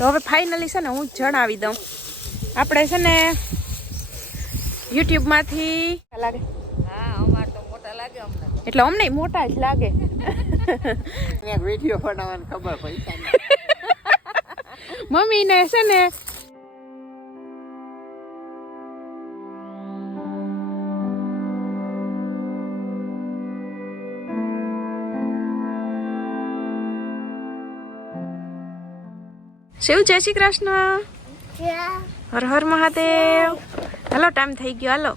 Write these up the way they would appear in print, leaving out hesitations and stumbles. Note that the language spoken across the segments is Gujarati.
તો હવે ફાઇનલી છે ને હું જણાવી દઉં, આપણે છે ને યુટ્યુબમાંથી લાગે, હા અમાર તો મોટા લાગે અમને, એટલે અમને મોટા જ લાગે. વિડીયો બનાવવાની ખબર પૈસા મમ્મીને છે ને શિવ જય શ્રી કૃષ્ણ, હર હર મહાદેવ. હાલો ટાઈમ થઈ ગયો, હાલો.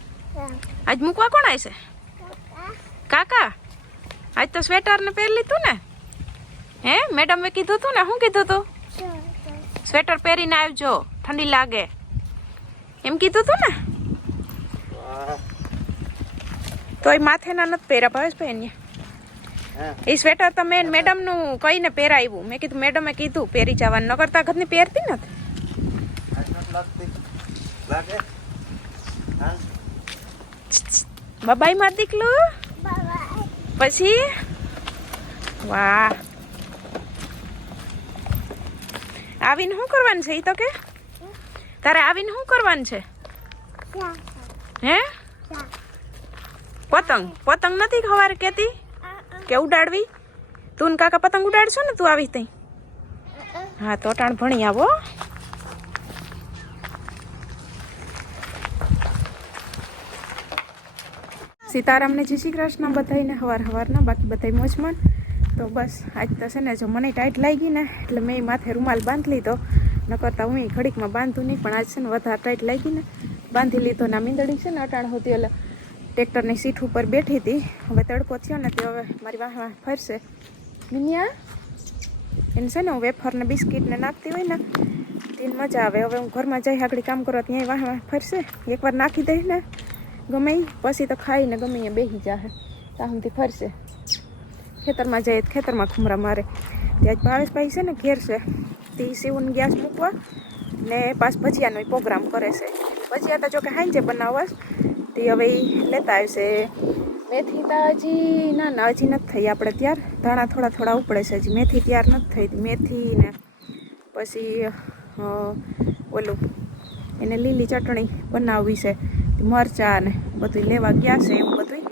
આજ મૂકવા કોણ આવશે? કાકા. આજ તો સ્વેટર ને પહેરી લીધું ને? હે મેડમે કીધું તું ને? શું કીધું તું? સ્વેટર પહેરીને આવજો, ઠંડી લાગે એમ કીધું તું ને? તોય માથે ના નથી પહેર્યા ભાવેશભાઈ. એ સ્વેટર તો મેં મેડમ નું કહીને પહેરાવ્યું. મેં કીધું મેડમે કીધું પહેરી જવાનું, ન કરતા ઘરની પહેરતી નથી. બાબાઈ માં દીકલું પછી વાહ. આવીને શું કરવાનું છે? એ તો કે તારે આવીને શું કરવાનું છે? હે પતંગ? પતંગ નથી ખવારે કેતી કે ઉડાડવી? તું ને કાકા પતંગ ઉડાડશો ને તું આવી તઈ? હા તો ટાણ ભણી આવો. સીતારામને જય શ્રી કૃષ્ણ બધાઈને હવારના. બાકી બધા મોજમાં. તો બસ આજ તો છે ને જો મને ટાઈટ લાગી ને એટલે મેં માથે રૂમાલ બાંધી લીધો. ન કરતા હું ઘડીકમાં બાંધું નહીં, પણ આજ છે ને વધારે ટાઈટ લાગી ને બાંધી લીધો. ના મીંદડી છે ને અટાણ હોતી એટલે ટ્રેક્ટરની સીટ ઉપર બેઠી હતી. હવે તડકો થયો ને તે હવે મારી વાહ ફરશે. મિનિયા એને છે ને હું વેફર ને બિસ્કીટ ને નાખતી હોય ને તેને મજા આવે. હવે હું ઘરમાં જઈ આગળ કામ કરવા ત્યાં વાહ ફરશે. એકવાર નાખી દઈશ ને ગમે પછી તો ખાઈને ગમે એ બેસી જાહે, તાહમથી ફરશે. ખેતરમાં જાય ખેતરમાં ખુમરા મારે. ત્યાં જ ભાવેશભાઈ છે ને ઘેર છે, તે સીવન ગેસ મૂકવા ને પાછ ભજીયાનો પ્રોગ્રામ કરે છે. ભજીયા તો જો કે હાંજે બનાવવા તે હવે લેતા આવશે. મેથી તો હજી ના હજી નથી થઈ આપણે ત્યાર. ધાણા થોડા ઉપડે છે હજી, મેથી ત્યાર નથી થઈ. મેથી ને પછી ઓલું એને લીલી ચટણી બનાવવી છે, મરચાં ને બધું લેવા ગયા છે એવું બધું.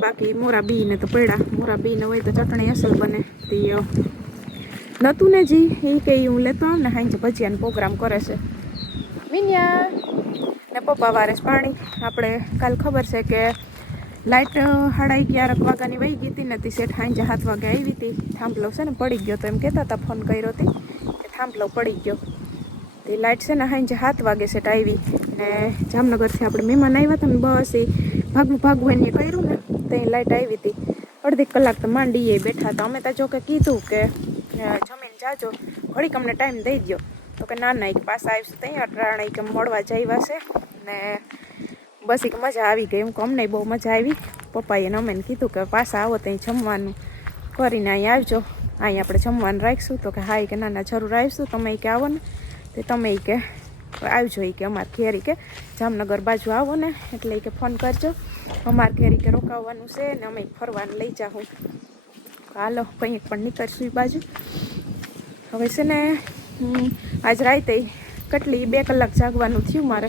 બાકી મોરા બી ને તો પડ્યા. મોરા બી ને હોય તો ચટણી અસલ બને. તે નતું ને જી એ કે હું લેતો આવ ને હાંજે ભજીયાનો પ્રોગ્રામ કરે છે. મિન્યા ને પપ્પા વારે પાણી. આપણે કાલ ખબર છે કે લાઇટ 11:30 વાગ્યાની વહી ગઈ હતી ને તે સેઠ હાંજે 7 વાગે આવી હતી. થાંભલો છે ને પડી ગયો તો એમ કહેતા હતા, ફોન કર્યો હતી કે થાંભલો પડી ગયો. તે લાઇટ છે ને હાંજે 7 વાગે સેટ આવી ને જામનગરથી આપણે મહેમાન આવ્યા હતા ને બસ એ ભાગવું એને કર્યું ને તો એ લાઇટ આવી હતી. અડધી કલાક તો માંડીએ બેઠા હતા. અમે તો જો કે કીધું કે જમીન જાજો ઘડીક અમને ટાઈમ દઈ દો, તો કે ના એક પાછા આવીશું ત્યાં અટાણે કે મળવા જઈવા છે ને બસ એક મજા આવી ગઈ. હું અમને બહુ મજા આવી. પપ્પાએ ને અમે કીધું કે પાછા આવો ત્યાં જમવાનું કરીને અહીં આવજો, અહીં આપણે જમવાનું રાખીશું. તો કે હા કે ના જરૂર આવીશું, તમે કે આવો ને તો તમે કે આવજો કે અમારે ઘેરી કે જામનગર બાજુ આવો ને એટલે કે ફોન કરજો, અમારે ઘેરી કે રોકાવાનું છે ને અમે ફરવાનું લઈ જાઉં. હાલો કંઈક પણ નીકળશું એ બાજુ. હવે છે ને આજ રાતે કેટલી 2 કલાક જાગવાનું થયું મારે.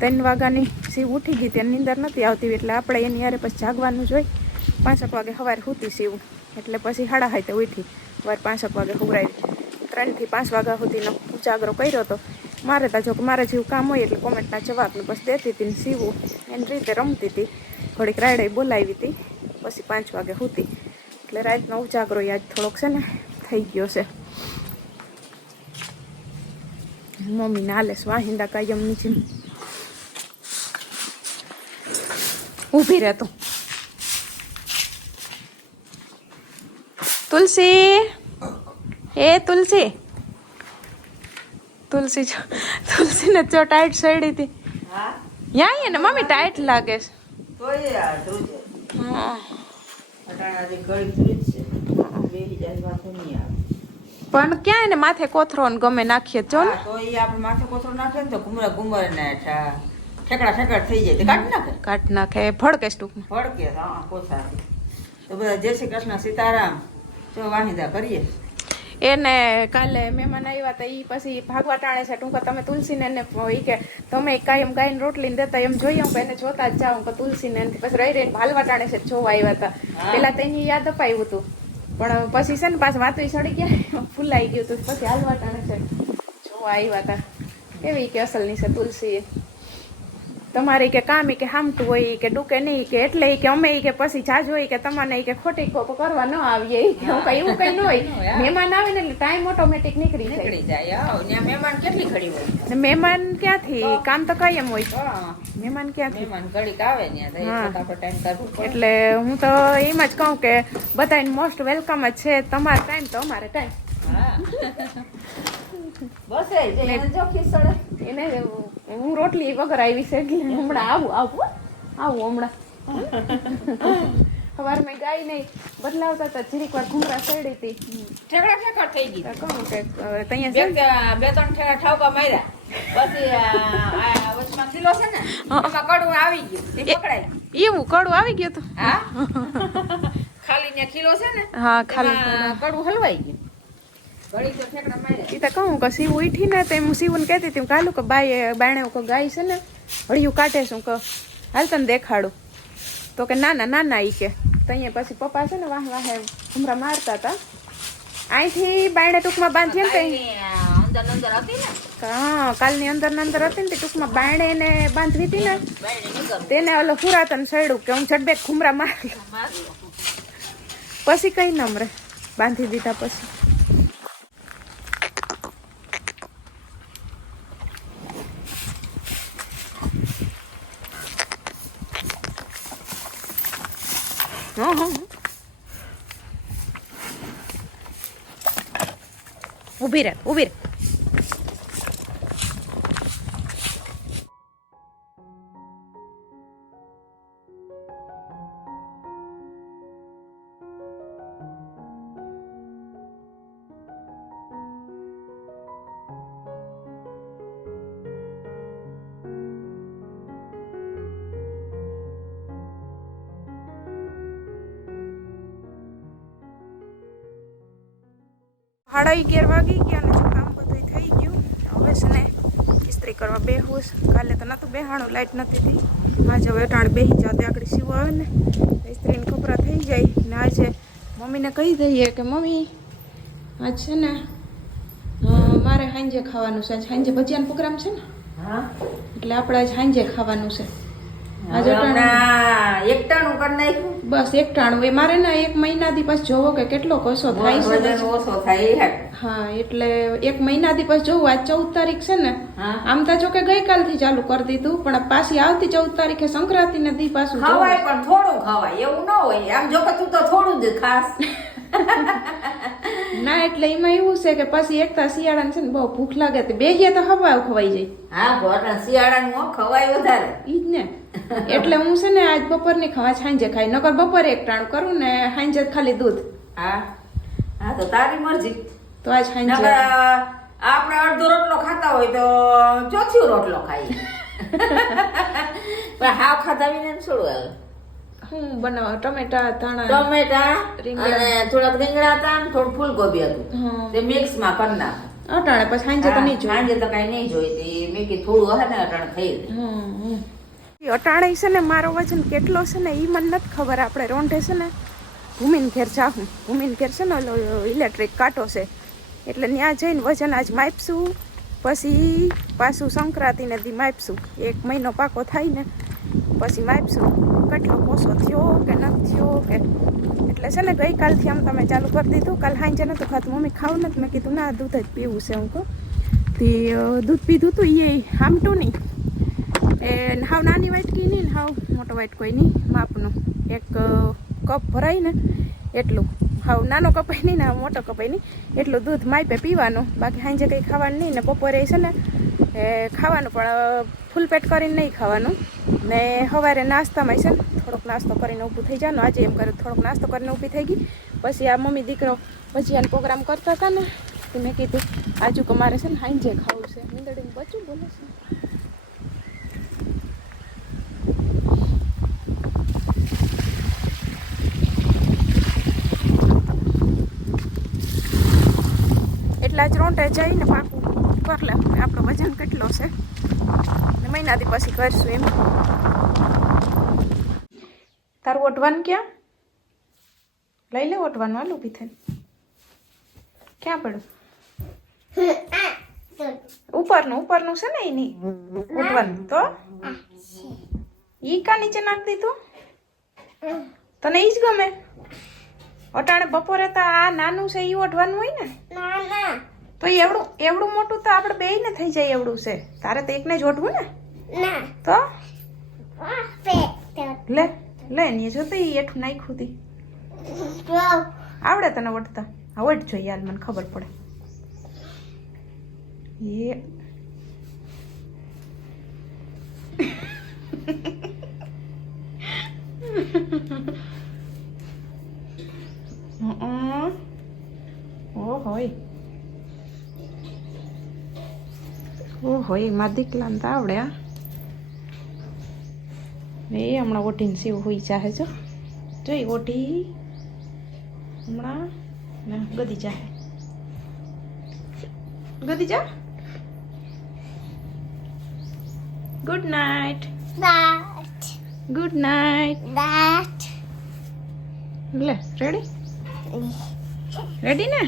3 વાગ્યાની સીવ ઉઠી ગઈ, ત્યાં નીંદર નથી આવતી એટલે આપણે એની યારે પછી જાગવાનું જોઈ. 5 વાગે સવારે સૂતી સીવ એટલે પછી 7:30 ઉઠી. સવારે 5 વાગે હુવરાવી. 3 થી 5 વાગ્યા સુધીનો ઉજાગરો કર્યો હતો. મારે તો જો કે મારે જેવું કામ હોય એટલે કોમેન્ટના જવાબને બસ દેતી હતી ને સીવું એની રીતે રમતી હતી. ઘડીક રાયડે બોલાવી હતી પછી 5 વાગે સૂતી. એટલે રાતનો ઉજાગરો યાદ થોડોક છે ને થઈ ગયો છે. મમ્મીને હાલે વાહિંદા કાયમ નીચે ઊભી રહેતું. તુલસી એ તુલસી ને જો ટાઈટ સડી હતી. યા ને મમ્મી ટાઈટ લાગે પણ ક્યાં એને માથે કોથરો ને ગમે નાખીએ જો ને તો એ આપણે માથે કોથરો નાખે ને તો ઘુમર ને ઠેકડા થઈ જાય, કાઢ નાખે ફળકે ટૂંકમાં ફળકે. હા કોથા તો બધા જય શ્રી કૃષ્ણ સીતારામ જો વાહિદા કરીએ. એને કાલે મહેમાન આવ્યા હતા એ પછી ભાગવા ટાણે છે ટૂંકા તમે તુલસીને એને ઈ કે તમે કાયમ ગાયને રોટલી ને દેતા એમ જોઈએ હું એને જોતા જ જાઉં કે તુલસીને પછી રહી રહીને હાલવા ટાણે છે જોવા આવ્યા હતા પેલા તો એની યાદ અપાયું હતું પણ પછી છે ને પાછું વાતો સડી ગયા ફૂલાઈ ગયું હતું પછી હાલવા ટાણે છે જોવા આવ્યા હતા એવી કે અસલની છે તુલસી તમારે કે કામ કે હામતું હોય કે ડૂકે નહીં કે એટલે કે અમે કે પછી જાજ હોય કે તમારે કે ખોટી કરવા ન આવીએ કે હું કઈ એવું કઈ ન હોય મહેમાન આવે ને એટલે ટાઈમ ઓટોમેટિક નીકળી જાય મહેમાન કેટલી ઘડી હોય મહેમાન ક્યાંથી કામ તો કાયમ હોય મહેમાન ક્યાંથી મહેમાન ઘડીક આવે ને ટાઈમ કાઢવું એટલે હું તો એમ જ કહું કે બધાને મોસ્ટ વેલકમ જ છે તમારો ટાઈમ તો અમારે ટાઈમ બસ જો ખીસડે એને હું રોટલી વગર આવી છે એટલે હમણાં આવું હમણાં સવાર મેં ગાય નહીં બદલાવતા હતા જીરીક વાર ઘૂમરા ચડી હતી ઠેકડા ઠેકડ થઈ ગઈ કહું કે ત્યાં બે ત્રણ ઠેકડા ઠાવકા માર્યા પછી આ વચમાં કિલો છે ને એમાં કડવું આવી ગયું તે પકડાય એવું કડું આવી ગયું હતું હા ખાલી ને કિલો છે ને હા ખાલી કડવું હલવાઈ ગયું ઘડી તો ઠેકડા માર્યા એ તો કહું કે સીવું ઉઠી ને તો હું સીવું કહેતી હતી કાલું કે બાય બાયણે કે ગાય છે ને હળિયું કાઢે છું કે હાલ તને દેખાડું તો કે ના ઈ કે તો અહીંયા પછી પપ્પા છે ને વાહે ઘુમરા મારતા હતા અહીંથી બાયણે ટૂંકમાં બાંધીએ ને અંદર હતી ને હા કાલની અંદર હતી ને ટૂંકમાં બાયણે એને બાંધવી હતી ને તેને ઓલો પુરાતન સડ્યું કે હું ચડબેક ઘુમરા મારી પછી કઈ નમરે બાંધી દીધા પછી ઉભી રહે સાડા 11 વાગી ગયા અને જો કામ બધું થઈ ગયું હવે છે ને ઇસ્ત્રી કરવા બેહું કાલે તો નહોતું બેહાણું લાઈટ નથી થઈ આજે હવે ટાણ બેસી જાવ ત્યાં આગળ સીવો આવે ને ઇસ્ત્રીને કપડાં થઈ જાય ને આજે મમ્મીને કહી દઈએ કે મમ્મી આજ છે ને મારે સાંજે ખાવાનું છે સાંજે ભજીયાનો પ્રોગ્રામ છે ને એટલે આપણે આજ સાંજે ખાવાનું છે આજે એકટાણું કરી નાખ્યું બસ એકટાણું એ મારે ને 1 મહિનાથી પછી જોવો કે કેટલો કોસો થાય છે ઓછો થાય હા એટલે 1 મહિનાથી પછી જોવું આજ 14 તારીખ છે ને આમ તો જો કે ગઈકાલથી ચાલુ કરી દીધું પણ પાછી આવતી 14 તારીખે સંક્રાંતિ ને દી પાછું ખવાય પણ થોડું ખવાય એવું ન હોય આમ જો કે તું તો થોડું જ ખાસ ના એટલે એમાં એવું છે કે પછી એકતા શિયાળા છે ને બહુ ભૂખ લાગે તો બેહીએ તો હવા ખવાઈ જાય હા ભોટા શિયાળાનું ખવાય વધારે ઈ જ ને એટલે હું છે ને આજ બપોરની ખાવા સાંજે ખાઈ નકર બપોરે એકટાણું કરું ને સાંજે ખાલી દૂધ હા તો તારી મરજી તો આજ સાંજે આપણે અડધો રોટલો ખાતા હોય તો ચોથો રોટલો ખાઈએ પણ હાવ ખાતા વિના છોડું આવે હું બનાવ ટમેટા ધાણા અને થોડાક રીંગણા હતા ને થોડું ફૂલગોબી હતું તે મિક્સ માં કરી નાખ અટાણે પછી સાંજે તો નહીં જોઈએ સાંજે તો કઈ નહીં જોઈ મેં કીધું થોડું હે ને અટાણે ખાઈ અટાણે છે ને મારો વજન કેટલો છે ને એ મને નથી ખબર આપણે રોંઢે છે ને ભૂમિન ઘેર જાઉં ભૂમિન ઘેર છે ને ઓલો ઇલેક્ટ્રિક કાંટો છે એટલે ત્યાં જઈને વજન આજ માપશું પછી પાછું સંક્રાંતિને દી માપશું 1 મહિનો પાકો થાય ને પછી માપશું કેટલો કોસો થયો કે નથી થયો કે એટલે છે ને ગઈકાલથી આમ તમે ચાલુ કરી દીધું કાલ સાંજે નહોતું ખાતું મમ્મી ખાવું નથી મેં કીધું ના દૂધ જ પીવું છે હું કહું તે દૂધ પીધું હતું એ હામટું નહીં એ હાવ નાની વાટકી નહીં ને હાવ મોટો વાટકો નહીં માપનું 1 કપ ભરાય ને એટલું હાવ નાનો કપાય નહીં ને મોટો કપાય નહીં એટલું દૂધ માપે પીવાનું બાકી સાંજે કંઈ ખાવાનું નહીં ને બપોરે છે ને એ ખાવાનું પણ ફૂલ પેટ કરીને નહીં ખાવાનું ને સવારે નાસ્તામાં છે ને થોડોક નાસ્તો કરીને ઊભું થઈ જવાનું આજે એમ કર્યું થોડોક નાસ્તો કરીને ઊભી થઈ ગઈ પછી આ મમ્મી દીકરો ભજીયાનો પ્રોગ્રામ કરતા હતા ને તો મેં કીધું આજુ કે મારે છે ને સાંજે ખાવું છે મીંદડીને બચું બોલે છે એટલે આજ રોંટે જઈને પાકું કરી લે આપણો વજન કેટલો છે ને મહિનાથી પછી કરશું એમ. તારું ઓટવાનું ક્યાં લઈ લે ઓટવાનું હાલ ઊભી થઈને ક્યાં પડ્યું ઉપરનું છે ને એ નહીં ઓટવાનું તો ઈ કા નીચે નાખ દીધું તને ઈ જ ગમે અટાણે બપોરે તો આ નાનું છે ઈ ઓઢવાનું હોય ને તો એવડું મોટું તો આપણે બે ને થઈ જાય એવડું છે તારે તો એકને જ ઓઢવું ને તો લે લે ને જો તો ઈ એઠું નાખ્યું હતી આવડે તને ઓઢતા હા ઓઢ જોઈએ યાર મને ખબર પડે એ ઓહો મારા દીકલાને તો આવડે હા એ હમણાં ઓઢીને સીવ હોઈ ચાહે જો જોઈ ઓઢી હમણાં ને ગદી જાહે ગદી જા ગુડ નાઇટ ગુડ નાઇટ લે રેડી રેડી ને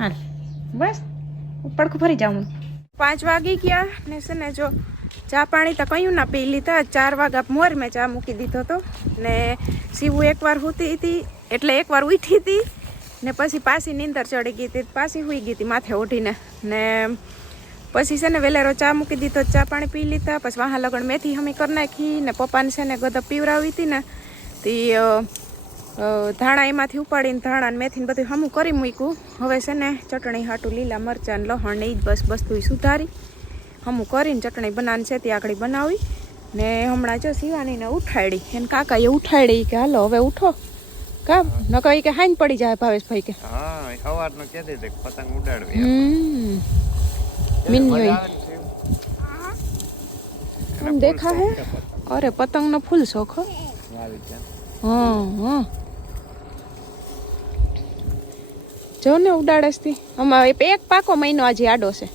હાલ બસ પડખું ફરી જાઉં 5 વાગી ગયા ને છે ને જો ચા પાણી તો કયું ના પી લીધા 4 વાગ્યા મોર મેં ચા મૂકી દીધો હતો ને સીવું એકવાર સૂતી હતી એટલે એકવાર ઉઠી હતી ને પછી પાછી નીંદર ચડી ગઈ હતી પાછી સૂઈ ગઈ હતી માથે ઓઢીને ને પછી છે ને વેલેરો ચા મૂકી દીધો ચા પાણી પી લીધા પછી વાહ લગણ મેથી હમી કરી નાખી ને પપ્પાને છે ને ગદપ પીવરાવી હતી ને તે ધાણા એમાંથી ઉપાડીને ધાણા ને મેથીને બધું હમું કરી મૂક્યું હવે છે ને ચટણી હાટું લીલા મરચાં લહણ ને એ જ બસ વસ્તુ સુધારી હમું કરીને ચટણી બનાવવાની છે તે આગળ બનાવી ને હમણાં જો શિવાનીને ઉઠાડી એને કાકાએ ઉઠાડી કે હાલો હવે ઉઠો કા ન કહી કે હાઈન પડી જાય ભાવેશભાઈ કે હા સવારનો કહેતી હતી પતંગ ઉડાડવી મિન્ની આમ દેખા હે અરે પતંગનો ફૂલ શોખ હો હા જો ને ઉડાડસ થી અમારે એક પાકો મહિનો આજે આડો છે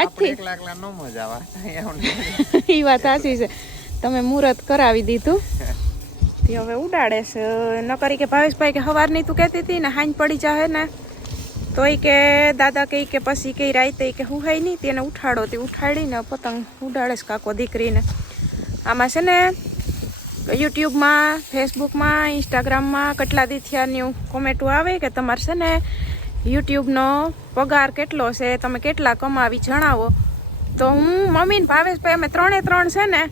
આજથી એકલા નો મજા આવે એ વાત સાચી છે તમે મુહૂર્ત કરાવી દીધું તે હવે ઉડાડે છે ન કરી કે ભાવેશભાઈ કે હવારની તું કહેતી હતી ને હાંજ પડી જાહે ને તોય કે દાદા કહી કે પછી કઈ રાતે કે હું હાઈ નહીં તેને ઉઠાડો તે ઉઠાડીને પતંગ ઉડાડે છે કાકો દીકરીને આમાં છે ને યુટ્યુબમાં ફેસબુકમાં ઇન્સ્ટાગ્રામમાં કેટલા દી થયાની કોમેન્ટો આવે કે તમારે છે ને યુટ્યુબનો પગાર કેટલો છે તમે કેટલા કમાવી જણાવો તો હું મમ્મી ને ભાવેશભાઈ અમે 3 છે ને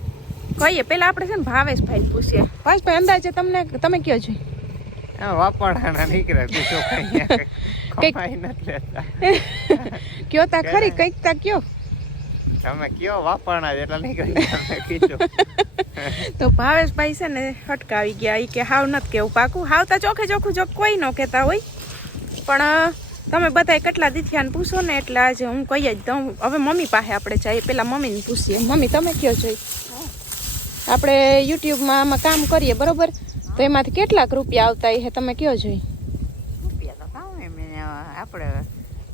કહીએ પેલા આપણે છે ને ભાવેશભાઈ પૂછીએ ભાવેશભાઈ અંદાજે તમને તમે કયો છો વાપરવાના નીકળે બીજો કમાઈ નથી લેતા કયો તા ખરી કઈક તા કયો તમે કયો વાપરણા જેટલા નીકળી તમે કીધું તો ભાવેશભાઈ છે ને હટકાવી ગયા એ કે હાવ નથી કેવું પાકું હાવ તા ચોખ્ખે ચોખ્ખું જો કોઈ ન કહેતા હોય પણ તમે બધા કેટલા દીથિયાને પૂછો ને એટલે આજે હું કહી જ દઉં હવે મમ્મી પાસે આપણે જઈએ પેલા મમ્મીને પૂછીએ મમ્મી તમે કયો છો આપણે યુટ્યુબમાં આમાં કામ કરીએ બરોબર તો એમાંથી કેટલાક રૂપિયા આવતા એ તમે કયો છો રૂપિયા તો કામ આપણે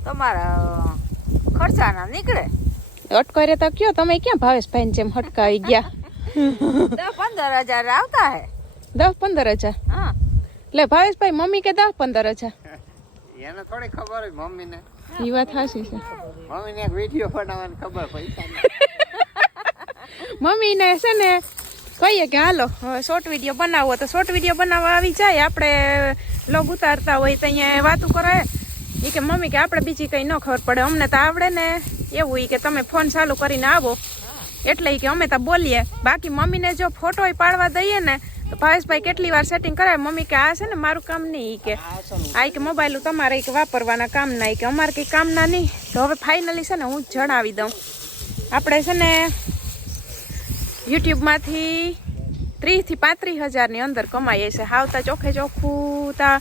તમારા ખર્ચાના નીકળે અટકારે તો કયો તમે ક્યાં ભાવેશભાઈ જેમ હટકાવી ગયા 10-15 હજાર આવતા હે 10-15 હજાર હા લે ભાવેશભાઈ મમ્મી કે 10-15 હજાર એને થોડી ખબર હોય મમ્મીને એ વાત સાચી છે મમ્મીને એક વિડીયો બનાવવાની ખબર પૈસા મમ્મીને છે ને કહીએ કે હાલો શોર્ટ વિડીયો બનાવો તો શોર્ટ વિડીયો બનાવવા આવી જાય આપણે લોગ ઉતારતા હોય તો અહીંયા વાતું કરે એ કે મમ્મી કે આપણે બીજી કંઈ ન ખબર પડે અમને તો આવડે ને એવું કે તમે ફોન ચાલુ કરીને આવો એટલે કે અમે તો બોલીએ બાકી મમ્મીને જો ફોટો પાડવા દઈએ ને તો ભાવેશભાઈ કેટલી વાર સેટિંગ કરાવે મમ્મી કે આ છે ને મારું કામ નહીં કે આ કે મોબાઈલ તમારે કે વાપરવાના કામ ના કે અમારે કંઈ કામના નહીં તો હવે ફાઇનલી છે ને હું જ જણાવી દઉં આપણે છે ને યુટ્યુબમાંથી 30 થી 35 હજારની અંદર કમાઈએ છે હાવતા ચોખ્ખે ચોખ્ખું તા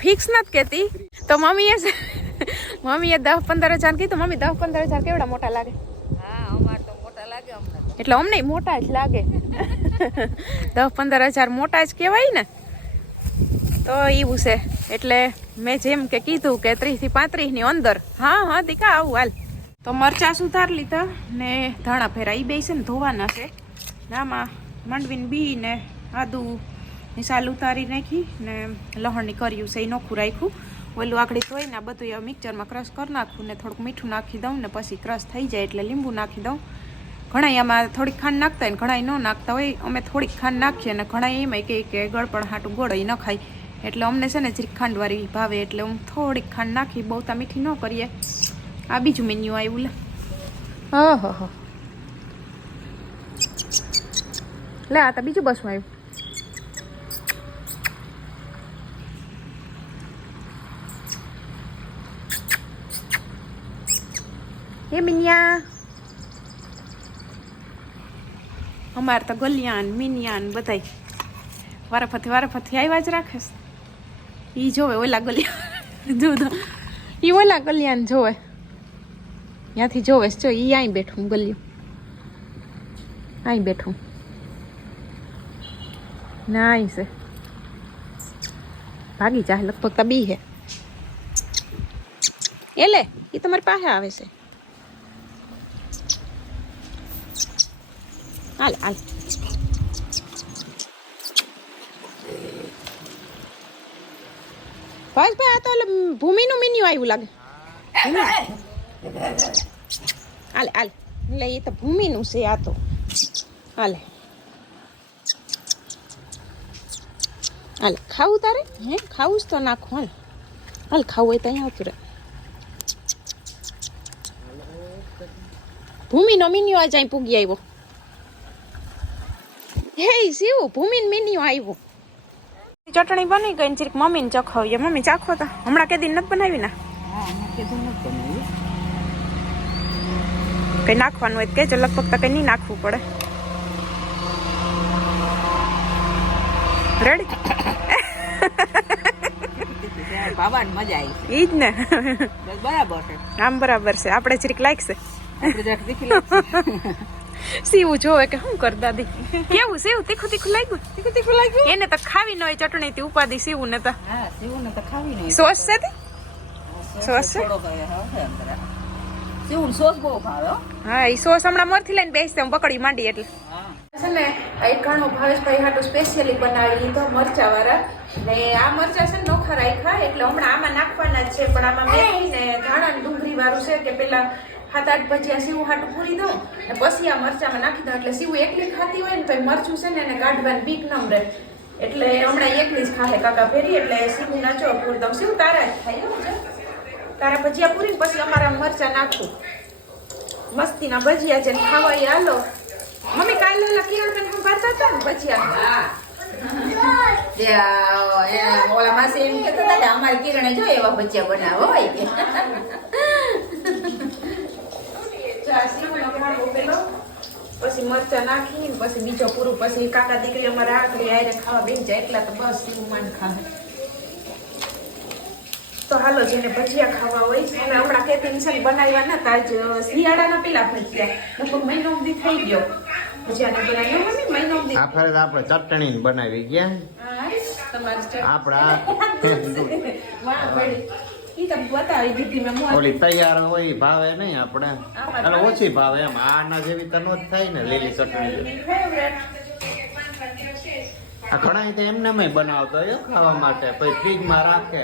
ફિક્સ નથી કહેતી તો મમ્મીએ 10-15 હજાર કીધું મમ્મી 10-15 હજાર કેવડા મોટા લાગે હા અમાર તો મોટા લાગે અમને એટલે અમને મોટા જ લાગે 10-15 હજાર મોટા જ કહેવાય ને તો એવું છે એટલે મેં જેમ કે કીધું કે 30 થી 35 ની અંદર. હા દીકા આવું હાલ. તો મરચા સુધાર લીધા ને ધાણા ફેરા ઈ બે છે ને ધોવાના છે. આમાં માંડવીને બી ને આદુ ની સાલ ઉતારી નાખી ને લહણની કર્યું છે એ નોખું રાખ્યું. ઓલું આકડી ધોઈને બધું મિક્સરમાં ક્રશ કરી નાખું ને થોડુંક મીઠું નાખી દઉં ને પછી ક્રશ થઈ જાય એટલે લીંબુ નાખી દઉં. ઘણા આમાં થોડીક ખાંડ નાખતા હોય ને ઘણા ન નાખતા હોય. અમે થોડીક ખાંડ નાખીએ ને ઘણા એમાં કહે કે ગળપણ હાટું ગોળ ન ખાય એટલે અમને છે ને જરીક ખાંડવાળી ભાવે એટલે હું થોડીક ખાંડ નાખી બહુ તા મીઠી ન કરીએ. આ બીજું મેન્યુ આવ્યું લે. ઓહો લે આ તો બીજું બસમાં આવ્યું. હે મિનિયા અમારે તો ગલિયાન મિનિયાન બધાય વારાફરતી આવ્યા જ રાખે. ઈ જોવે ઓલા ગલિયાન જો ઈ ઓલા ગલિયાન જોવે ત્યાંથી જોવે જો ઈ અહીં બેઠું ગલિયું અહીં બેઠું ના અહીં છે ભાગી જા લગભગ તો બી હે એ લે એ તમારી પાસે આવે છે. હાલ હાલ ભાઈ આ તો ભૂમિનું મેન્યુ આવ્યું લાગે. હાલે હાલ એટલે એ તો ભૂમિનું છે આ તો. હાલે હાલ ખાવું તારે હે ખાવું જ તો નાખું. હાલ હાલ ખાવું હોય તો અહીંયા આવતું રહે. ભૂમિનો મેન્યુ આજે અહીં પૂગી આવ્યો. હે શિવ ભૂમિન મેન્યુ આવ્યો. ચટણી બની ગઈ ને જરીક મમ્મીને ચખાવીએ. મમ્મી ચાખો તો હમણાં કે દિન નથી બનાવી ને કઈ નાખવાનું હોય કેજો લગભગ તો કઈ નહીં નાખવું પડે. રેડી બાબા મજા આવી ઈ જ ને બરાબર છે આમ બરાબર છે. આપણે જરીક લાગશે સીવું જોવે કે શું કર દાદી કેવું સીવું તીખું તીખું લાગ્યું એને તો ખાવી ન હોય ચટણી થી ઉપાદી સીવું ને તો સોસ છે સોસ છે હા એ સોસ હમણાં મોરથી લઈને બેસતે હું પકડી માંડી એટલે છે ને એક ઘણો ભાવેશભાઈ હાટું સ્પેશિયલી બનાવી લીધો મરચા વાળા ને આ મરચા છે ને નોખા રાખ્યા એટલે હમણાં આમાં નાખવાના જ છે પણ આમાં મેથી ને ધાણા ડુંગળી વાળું છે કે પેલા 7-8 ભજીયા સીવું હાટું પૂરી દઉં ને પછી આ મરચામાં નાખી દઉં એટલે સીવું એકલી ખાતી હોય ને તો મરચું છે ને એને કાઢવાની બીક ન રહે એટલે હમણાં એકલી જ ખાહે કાકા ફેરી એટલે સીવું નાચો પૂરી દઉં. સીવું તારા જ થાય તારા ભજીયા પૂરી પછી અમારા મરચા નાખું મસ્તીના ભજીયા જેને ખાવા એ હાલો. મમ્મી કાલે ઓલા કિરણબેન સંભાળતા હતા ને ભજીયા ઓલા માસી એમ કહેતા હતા કે અમારી કિરણે જો એવા ભજીયા બનાવો હોય કે પછી મરચા નાખી પછી બીજો પૂરું પછી કાકા દીકરી અમારા આખરી આયરે ખાવા બેસી જાય એટલા તો બસ સીવું માન ખાવે. તો હાલો જેને ભજીયા ખાવા હોય અને હમણાં કેતી છે બનાવ્યા નતા જ શિયાળાના પેલા ભજીયા લગભગ મહિનો સુધી થઈ ગયો ભજીયા ને બનાવ્યો મહિનો સુધી. આ ફરે આપણે ચટણી બનાવી ગયા ઓલી તૈયાર હોય ભાવે નહીં આપણે એટલે ઓછી ભાવે એમ આના જેવી તો નો જ થાય ને લીલી ચટણી. આ ઘણા તો એમને બનાવતો હોય ખાવા માટે પછી ફ્રીજમાં રાખે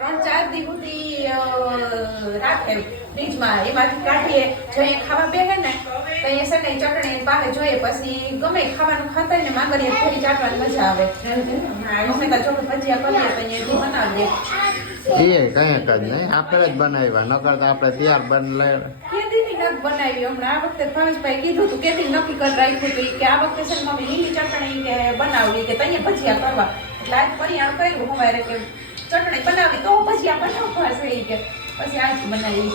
3-4 દી સુધી રાખે ફ્રીજમાં એમાંથી કાઢીએ જોઈએ ખાવા બેસે ને તો એ છે ને ચટણી પાસે જોઈએ પછી ગમે ખાવાનું ખાતા ને માંગણીએ થોડી ચાટવાની મજા આવે. અમે તો ચોખ્ખું ભજીયા કરીએ તો અહીંયા બનાવીએ એ કઈ જ નહીં આપણે જ બનાવ્યા નકર તો આપણે તૈયાર કેદી નથી બનાવી. હમણાં આ વખતે ભાવેશભાઈ કીધું હતું કેદી નક્કી કરી રાખ્યું હતું કે આ વખતે છે ને મમ્મી લીલી ચટણી કે બનાવવી કે તઈએ ભજીયા કરવા એટલે આજ પરિયાણ કર્યું અમારે કે ચટણી બનાવી તો ભજીયા બનાવવા છે કે પછી આજ બનાવી.